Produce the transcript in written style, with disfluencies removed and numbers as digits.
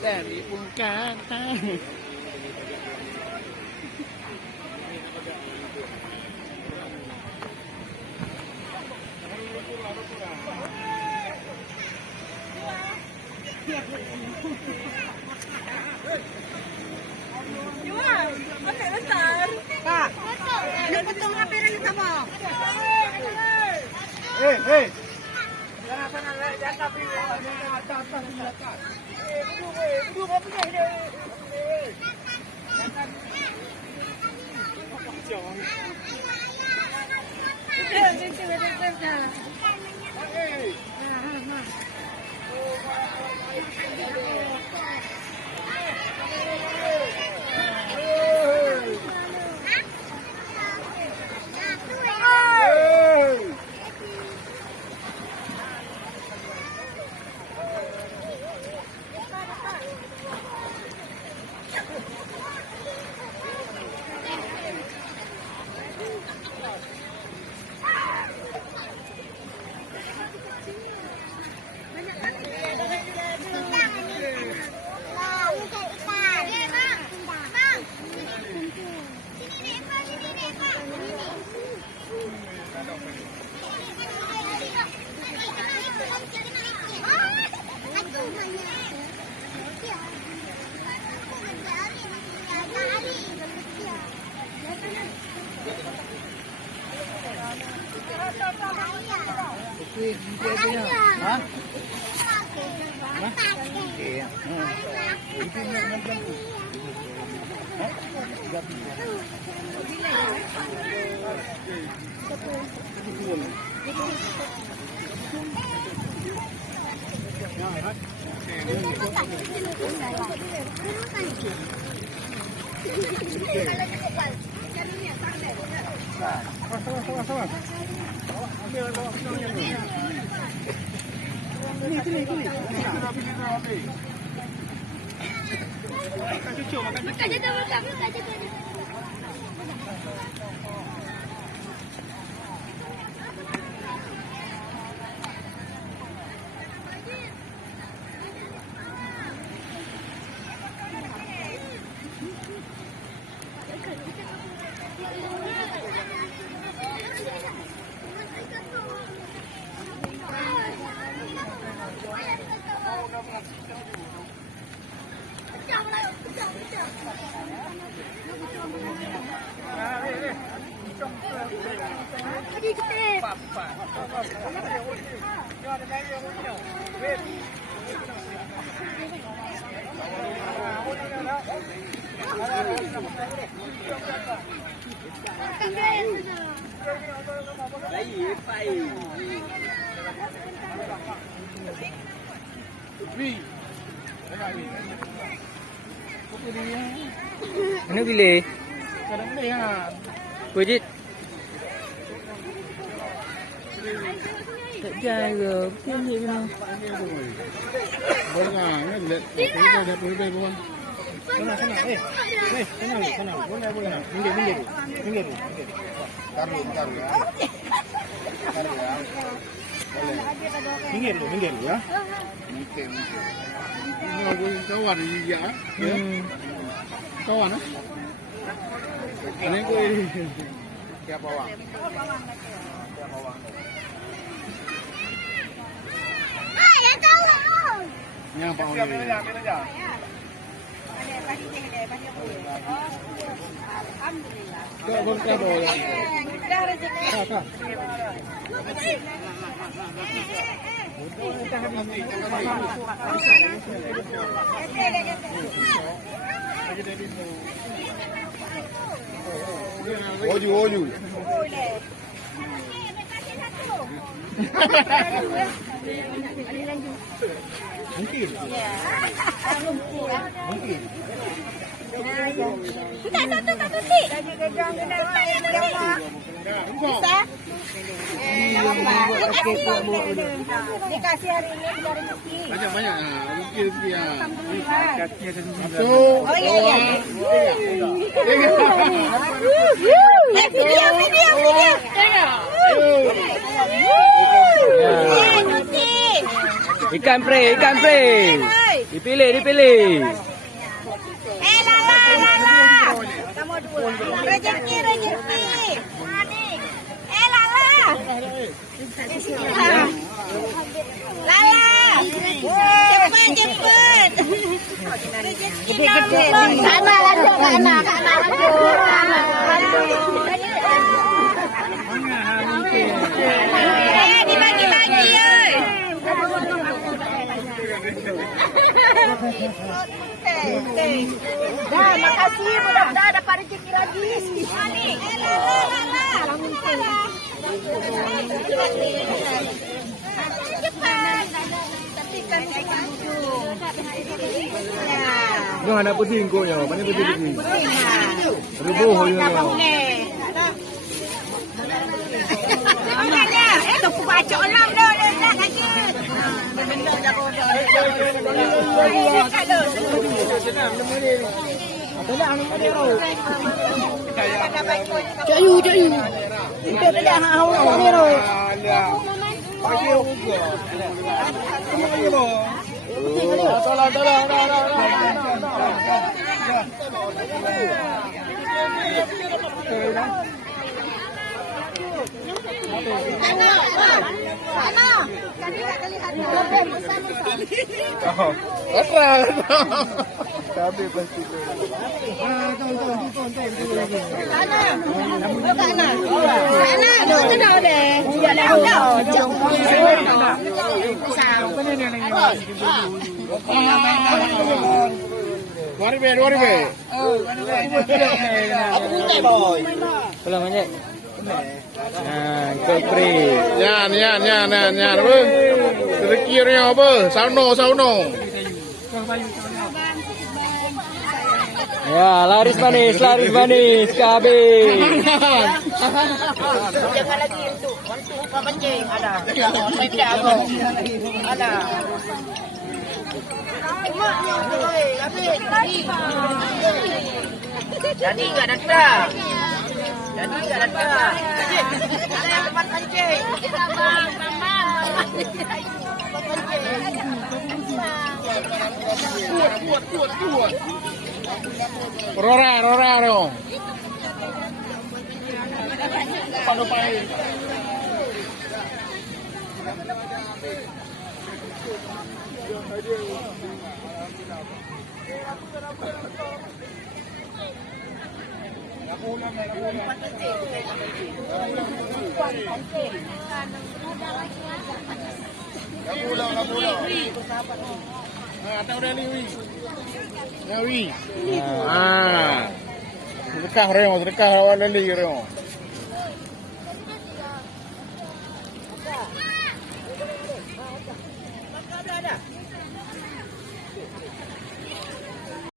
dari Bukata. Jual, ambil besar. Kak, nak potong HP rin sama. Hei. Ano bili? Kadang beli ha. Pujit. Tak jaga. Ini gini. Boleh ngah, ni lihat. Kita dah boleh bukan. Sana. Sana. Boleh. Minggir. Taruh ya. Taruh ya. Boleh. Minggir ya. Minggir. Ini kawan ya. Kawan ah. Ini gue siapa bawang? Yang apa ini? Kau berapa ya? Kak. Oju. Mungkin. Kita satu tik. Bisa? Dikasih hari ini biar rezeki. Banyak. Mungkin dia. Satu. Oh iya. Video. Ikan pre. Dipilih, dipilih. Lala, Lala. Kamu dua. Rezeki, rezeki. Lala. Lala. Cepat, cepat. Rezeki sana lanjut ke anak, dibagi-bagi, oi. Dah, makasih. Mudah-mudahan dapat rezeki lagi. Cepat. Tapi kami bantu. Kau nak pusing kau ya? Mana pusing? Rubuh ya. Itu baca orang dah dah lagi. Cayu. Itu dah hau ni ro. Pagi juga. Tolong. Tapi pasti Mari be. Apa ni boy? Tolong aja. Nah, kopri. Nyan. Apa? Rezeki ni apa? Sauno. Ya, laris manis, KB. Jangan lagi itu. Untuk pancing ada. Tidak apa. Ada. Jadi enggak ada. Tempat pancing. Kuat. Rora dong. Padu pai. Ada udah liwi. Liwi. Sedekah reo, sedekah awal lali reo.